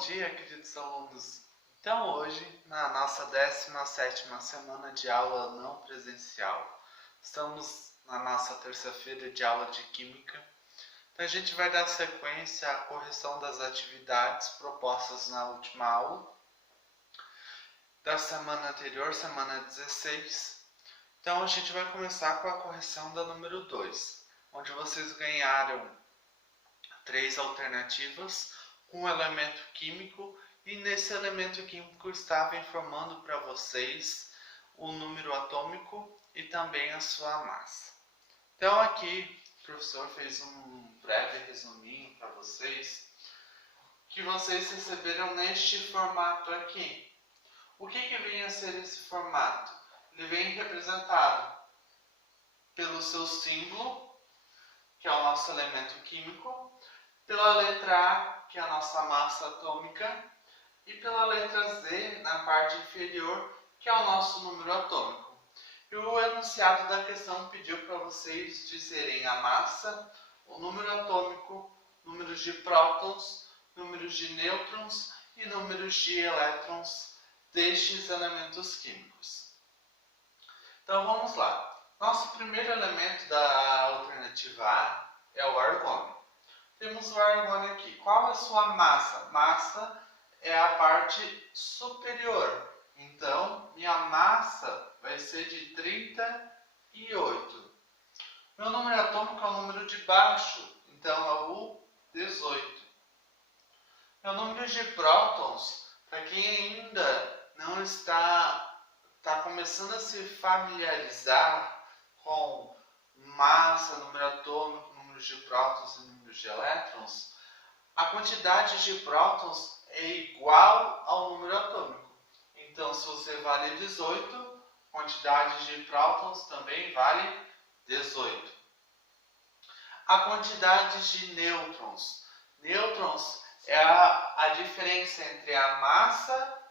dia, queridos alunos. Então, hoje, na nossa 17ª semana de aula não presencial, estamos na nossa terça-feira de aula de Química. Então, a gente vai dar sequência à correção das atividades propostas na última aula da semana anterior, semana 16. Então, a gente vai começar com a correção da número 2, onde vocês ganharam 3 alternativas com um elemento químico, e nesse elemento químico estava informando para vocês o número atômico e também a sua massa. Então aqui o professor fez um breve resuminho para vocês, que vocês receberam neste formato aqui. O que vem a ser esse formato? Ele vem representado pelo seu símbolo, que é o nosso elemento químico, pela letra A, que é a nossa massa atômica, e pela letra Z, na parte inferior, que é o nosso número atômico. E o enunciado da questão pediu para vocês dizerem a massa, o número atômico, números de prótons, números de nêutrons e números de elétrons destes elementos químicos. Então vamos lá. Nosso primeiro elemento da alternativa A é o argônio. Temos o argônio aqui. Qual é a sua massa? Massa é a parte superior. Então, minha massa vai ser de 38. Meu número atômico é o número de baixo. Então, é o 18. Meu número de prótons, para quem ainda não está começando a se familiarizar com massa, número atômico, números de prótons e números de elétrons, a quantidade de prótons é igual ao número atômico. Então, se você vale 18, a quantidade de prótons também vale 18. A quantidade de nêutrons. Nêutrons é a diferença entre a massa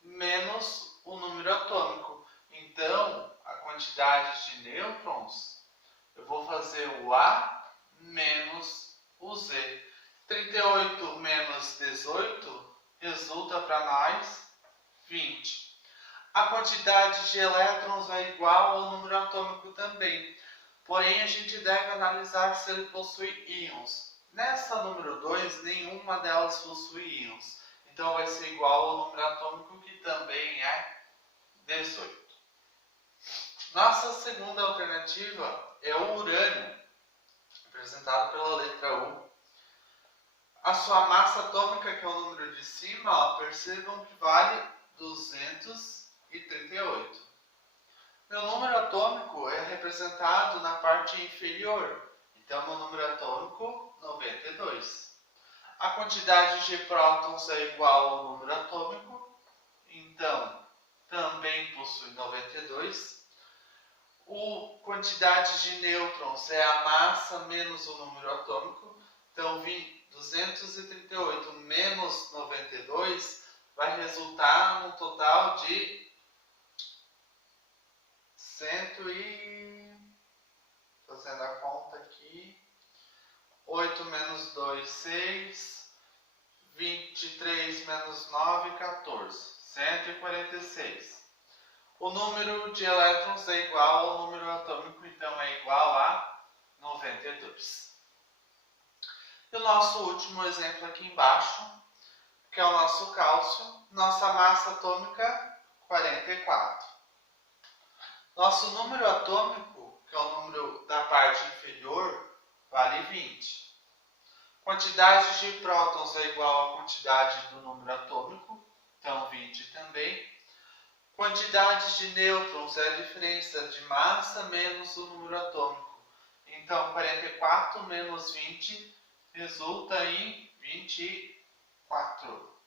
menos o número atômico. Então, a quantidade de nêutrons, eu vou fazer o A menos o Z. 38 menos 18 resulta para nós 20. A quantidade de elétrons é igual ao número atômico também. Porém, a gente deve analisar se ele possui íons. Nessa número 2, nenhuma delas possui íons. Então, vai ser igual ao número atômico, que também é 18. Nossa segunda alternativa é o urânio, representado pela letra U. A sua massa atômica, que é o número de cima, percebam que vale 238. Meu número atômico é representado na parte inferior. Então, meu número atômico, 92. A quantidade de prótons é igual ao número atômico. Então, também possui 92. A quantidade de nêutrons é a massa menos o número atômico. Então, 238 menos 92 vai resultar no total de 100 e... fazendo a conta aqui, 8 menos 2, 6, 23 menos 9, 14, 146. O número de elétrons é igual ao número atômico, então é igual a 92. E o nosso último exemplo aqui embaixo, que é o nosso cálcio, nossa massa atômica, 44. Nosso número atômico, que é o número da parte inferior, vale 20. Quantidade de prótons é igual à quantidade do número atômico, então 20 também. Quantidade de nêutrons é a diferença de massa menos o número atômico. Então, 44 menos 20 resulta em 24.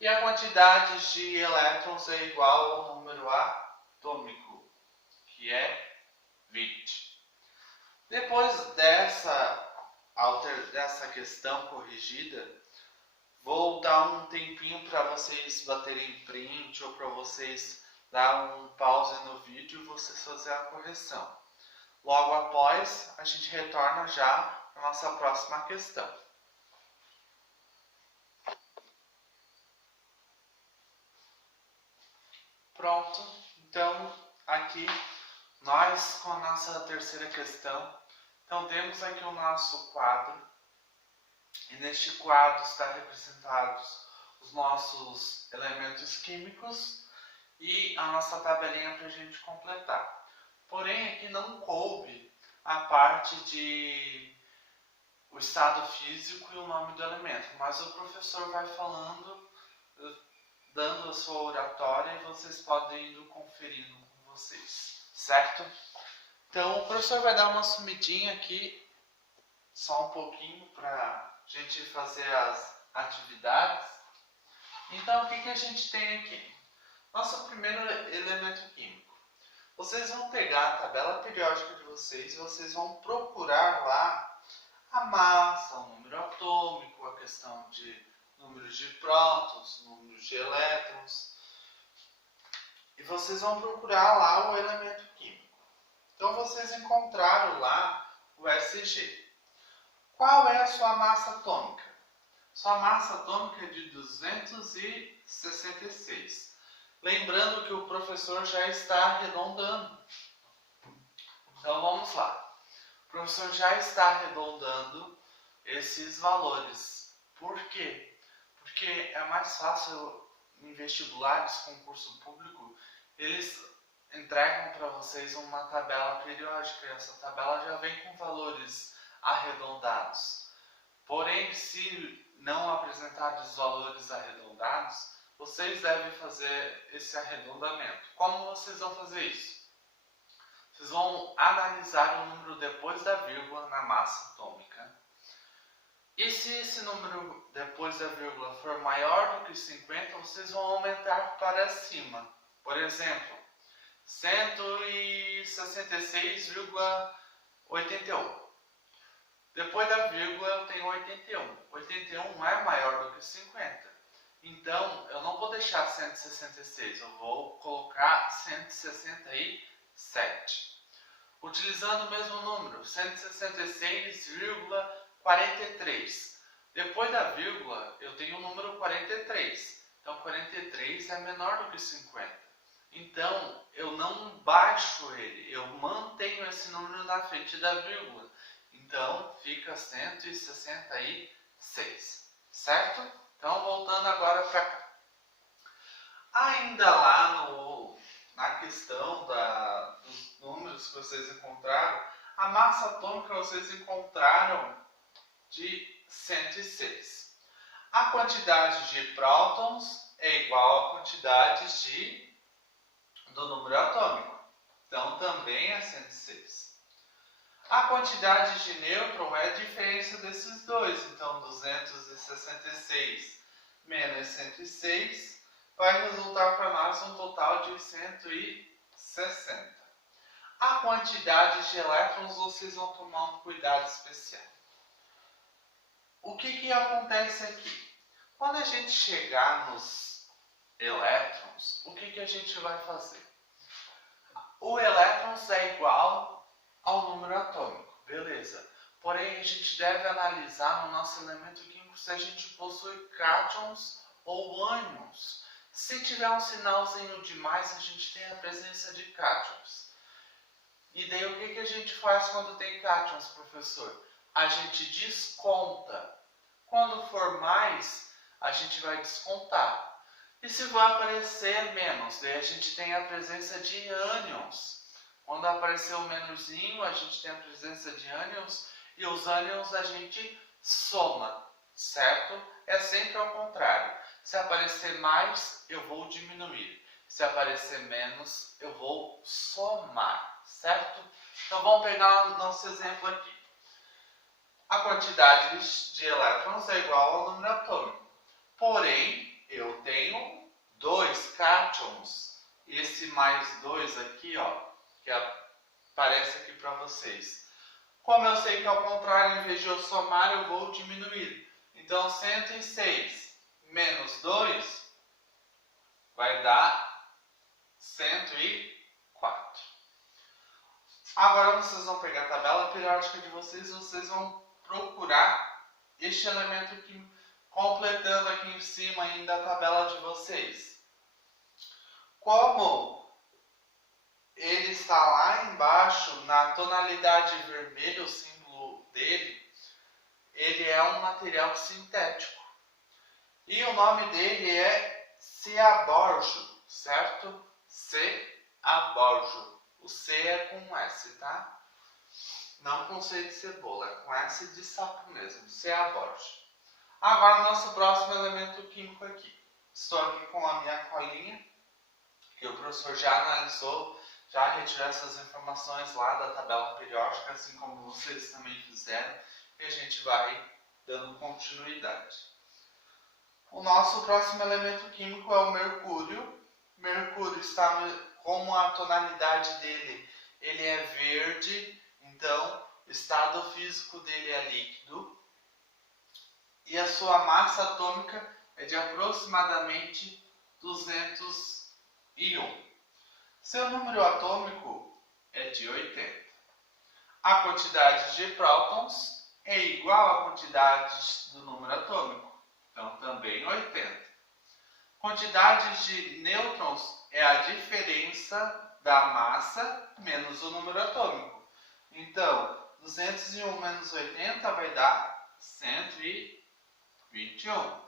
E a quantidade de elétrons é igual ao número atômico, que é 20. Depois dessa questão corrigida, vou dar um tempinho para vocês baterem print ou para vocês dar um pause no vídeo e vocês fazerem a correção. Logo após, a gente retorna já para a nossa próxima questão. mais com a nossa terceira questão. Então temos aqui o nosso quadro, e neste quadro está representados os nossos elementos químicos e a nossa tabelinha para a gente completar. Porém aqui não coube a parte de o estado físico e o nome do elemento, mas o professor vai falando, dando a sua oratória, e vocês podem ir conferindo com vocês, certo? Então o professor vai dar uma sumidinha aqui, só um pouquinho, para a gente fazer as atividades. Então o que a gente tem aqui? Nosso primeiro elemento químico. Vocês vão pegar a tabela periódica de vocês e vocês vão procurar lá a massa, o número atômico, a questão de números de prótons, números de elétrons. E vocês vão procurar lá o elemento químico. Então vocês encontraram lá o Sg. Qual é a sua massa atômica? Sua massa atômica é de 266. Lembrando que o professor já está arredondando. Então vamos lá. O professor já está arredondando esses valores. Por quê? Porque é mais fácil em vestibulares, concurso público, eles entregam para vocês uma tabela periódica. Essa tabela já vem com valores arredondados. Porém, se não apresentar os valores arredondados, vocês devem fazer esse arredondamento. Como vocês vão fazer isso? Vocês vão analisar o número depois da vírgula na massa atômica. E se esse número depois da vírgula for maior do que 50, vocês vão aumentar para cima. Por exemplo, 166,81. Depois da vírgula eu tenho 81. 81 é maior do que 50. Então, eu não vou deixar 166, eu vou colocar 167. Utilizando o mesmo número, 166,43. Depois da vírgula, eu tenho o número 43. Então, 43 é menor do que 50. Então, eu não baixo ele, eu mantenho esse número na frente da vírgula. Então, fica 166, certo? Então, voltando agora para cá. Ainda lá na questão dos números que vocês encontraram, a massa atômica vocês encontraram de 106. A quantidade de prótons é igual à quantidade do número atômico. Então, também é 106. A quantidade de nêutron é a diferença desses dois. Então, 266 menos 106 vai resultar para nós um total de 160. A quantidade de elétrons vocês vão tomar um cuidado especial. O que acontece aqui? Quando a gente chegar nos elétrons, o que a gente vai fazer? O elétrons é igual ao número atômico, beleza. Porém, a gente deve analisar no nosso elemento químico se a gente possui cátions ou ânions. Se tiver um sinalzinho de mais, a gente tem a presença de cátions. E daí o que a gente faz quando tem cátions, professor? A gente desconta. Quando for mais, a gente vai descontar. E se vai aparecer menos, daí a gente tem a presença de ânions. Quando aparecer o menorzinho, a gente tem a presença de ânions, e os ânions a gente soma, certo? É sempre ao contrário. Se aparecer mais, eu vou diminuir. Se aparecer menos, eu vou somar, certo? Então vamos pegar o nosso exemplo aqui. A quantidade de elétrons é igual ao número atômico. Porém, eu tenho 2 cátions. Esse mais 2 aqui, ó, que aparece aqui para vocês. Como eu sei que ao contrário, em vez de eu somar, eu vou diminuir. Então, 106 menos 2 vai dar 104. Agora vocês vão pegar a tabela periódica de vocês e vocês vão procurar este elemento aqui, completando aqui em cima ainda a tabela de vocês. Como ele está lá embaixo, na tonalidade vermelha, o símbolo dele, ele é um material sintético. E o nome dele é Ceaborjo, certo? Ceaborjo. O C é com S, tá? Não com C de cebola, é com S de sapo mesmo, Ceaborjo. Agora, nosso próximo elemento químico aqui. Estou aqui com a minha colinha, que o professor já analisou, já retirou essas informações lá da tabela periódica, assim como vocês também fizeram, e a gente vai dando continuidade. O nosso próximo elemento químico é o mercúrio. Mercúrio está como a tonalidade dele, ele é verde, então o estado físico dele é líquido. E a sua massa atômica é de aproximadamente 201. Seu número atômico é de 80. A quantidade de prótons é igual à quantidade do número atômico, então também 80. Quantidade de nêutrons é a diferença da massa menos o número atômico. Então, 201 menos 80 vai dar 121.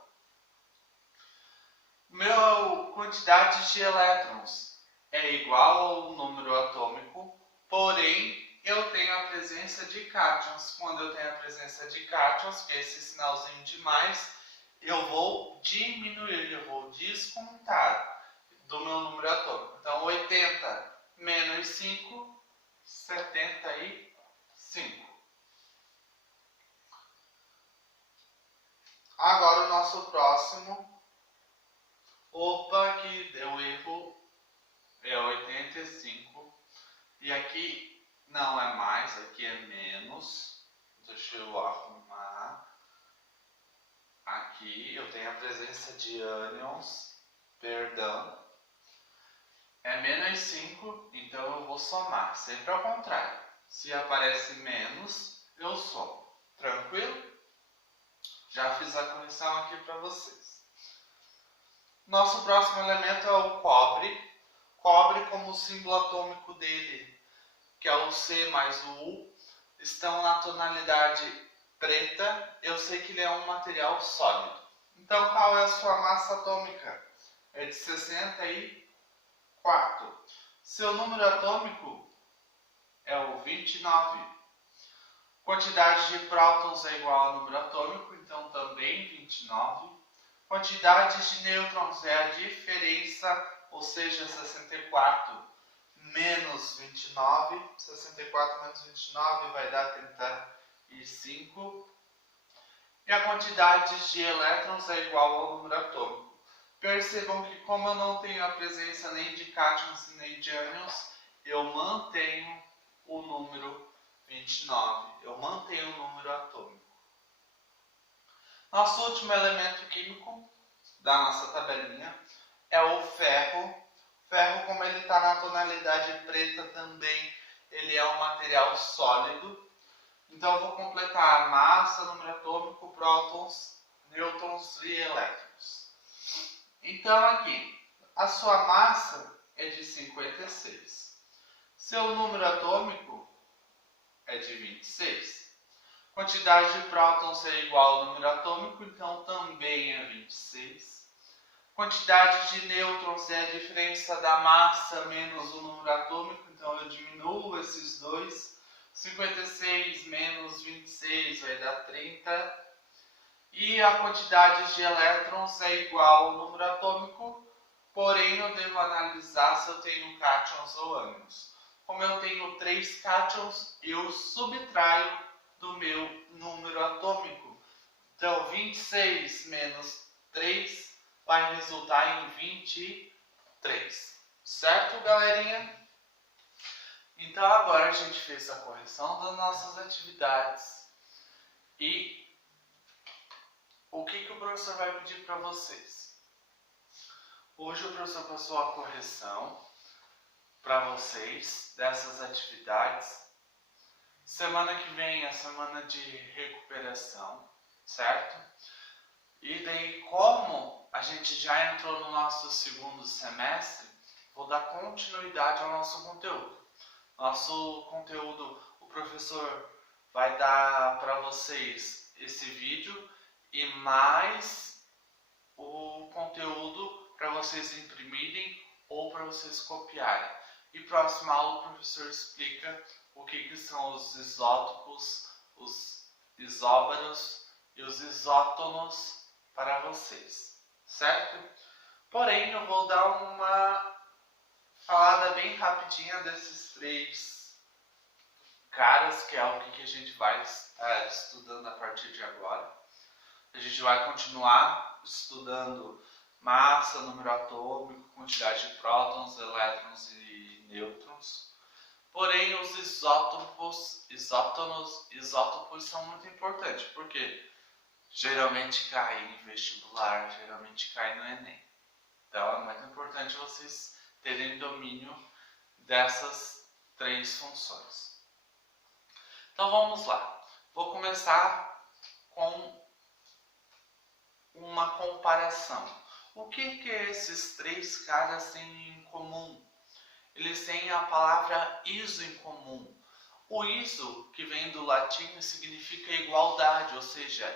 Meu quantidade de elétrons é igual ao número atômico, porém eu tenho a presença de cátions. Quando eu tenho a presença de cátions, que é esse sinalzinho de mais, eu vou diminuir, eu vou descontar do meu número atômico. Então, 80 menos 5, 75. Agora o nosso próximo. Opa, aqui deu erro. É 85. E aqui não é mais, aqui é menos. Deixa eu arrumar. Aqui eu tenho a presença de ânions, perdão. É menos 5, então eu vou somar, sempre ao contrário. Se aparece menos, eu somo. Tranquilo? Já fiz a correção aqui para vocês. Nosso próximo elemento é o cobre. Cobre, como o símbolo atômico dele, que é o C mais o U, estão na tonalidade preta. Eu sei que ele é um material sólido. Então, qual é a sua massa atômica? É de 64. Seu número atômico é o 29. Quantidade de prótons é igual ao número atômico, então também 29. Quantidade de nêutrons é a diferença, ou seja, 64 menos 29. 64 menos 29 vai dar 35. E a quantidade de elétrons é igual ao número atômico. Percebam que, como eu não tenho a presença nem de cátions nem de ânions, eu mantenho o número 29. Eu mantenho o número atômico. Nosso último elemento químico da nossa tabelinha é o ferro. Ferro, como ele está na tonalidade preta também, ele é um material sólido. Então eu vou completar a massa, número atômico, prótons, nêutrons e elétrons. Então aqui, a sua massa é de 56. Seu número atômico é de 26. Quantidade de prótons é igual ao número atômico, então também é 26. Quantidade de nêutrons é a diferença da massa menos o número atômico, então eu diminuo esses dois. 56 menos 26 vai dar 30. E a quantidade de elétrons é igual ao número atômico, porém eu devo analisar se eu tenho cátions ou ânions. Como eu tenho 3 cátions, eu subtraio do meu número atômico. Então, 26 menos 3 vai resultar em 23. Certo, galerinha? Então, agora a gente fez a correção das nossas atividades. E o que o professor vai pedir para vocês? Hoje o professor passou a correção para vocês dessas atividades. Semana que vem é a semana de recuperação, certo? E daí, como a gente já entrou no nosso segundo semestre, vou dar continuidade ao nosso conteúdo. Nosso conteúdo, o professor vai dar para vocês esse vídeo e mais o conteúdo para vocês imprimirem ou para vocês copiarem. E próxima aula o professor explica o que são os isótopos, os isóbaros e os isótonos para vocês, certo? Porém, eu vou dar uma falada bem rapidinha desses três caras, que é o que a gente vai estar estudando a partir de agora. A gente vai continuar estudando massa, número atômico, quantidade de prótons, elétrons e nêutrons. Porém, os isótopos são muito importantes, porque geralmente cai em vestibular, geralmente cai no Enem. Então, é muito importante vocês terem domínio dessas três funções. Então, vamos lá. Vou começar com uma comparação. O que esses três caras têm em comum? Eles têm a palavra iso em comum. O iso, que vem do latim, significa igualdade, ou seja,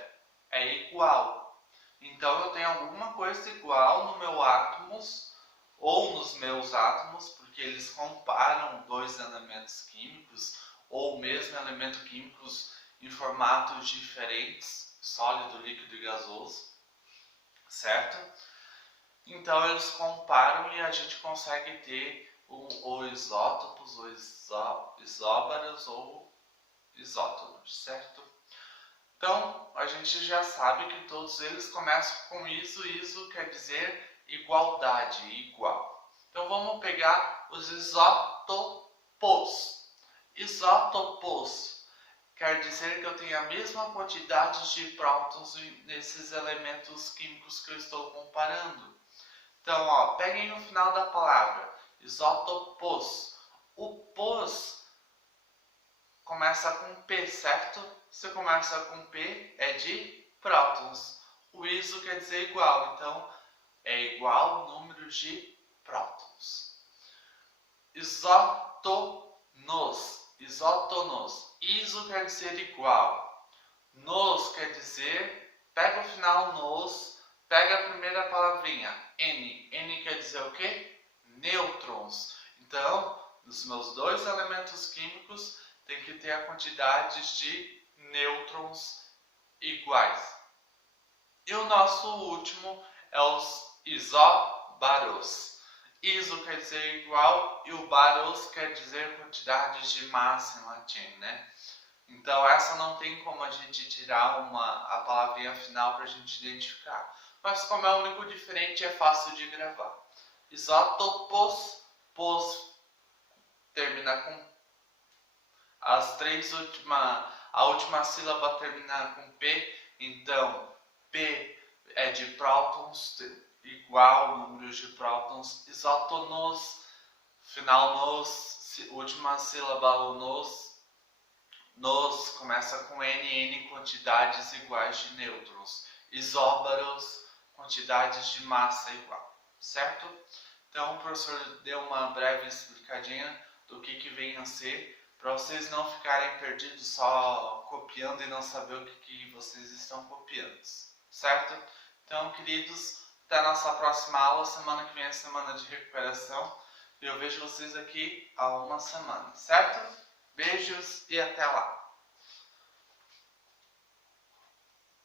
é igual. Então eu tenho alguma coisa igual no meu átomos ou nos meus átomos, porque eles comparam dois elementos químicos ou mesmo elementos químicos em formatos diferentes, sólido, líquido e gasoso, certo? Então eles comparam e a gente consegue ter ou isótopos, ou isóbaros ou isótonos, certo? Então a gente já sabe que todos eles começam com iso. Iso quer dizer igualdade, igual. Então vamos pegar os isótopos. Isótopos quer dizer que eu tenho a mesma quantidade de prótons nesses elementos químicos que eu estou comparando. Então, ó, peguem o final da palavra, isótopos. O pos começa com P, certo? Se começa com P, é de prótons. O iso quer dizer igual, então é igual o número de prótons. Isótonos. Isótonos. Iso quer dizer igual. Nos quer dizer, pega o final nos, pega a primeira palavrinha, N. N quer dizer o quê? Nêutrons. Então, nos meus dois elementos químicos, tem que ter a quantidade de nêutrons iguais. E o nosso último é os isóbaros. Iso quer dizer igual e o baros quer dizer quantidade de massa em latim, né? Então essa não tem como a gente tirar a palavrinha final para a gente identificar. Mas como é o único diferente, é fácil de gravar. Isótopos, pos termina com a última sílaba termina com P, então P é de prótons, igual o número de prótons. Isótonos, final nos, última sílaba o nos começa com N quantidades iguais de nêutrons. Isóbaros, quantidades de massa igual, certo? Então o professor deu uma breve explicadinha do que vem a ser, para vocês não ficarem perdidos só copiando e não saber o que vocês estão copiando, certo? Então, queridos, até a nossa próxima aula. Semana que vem é semana de recuperação e eu vejo vocês aqui há uma semana, certo? Beijos e até lá!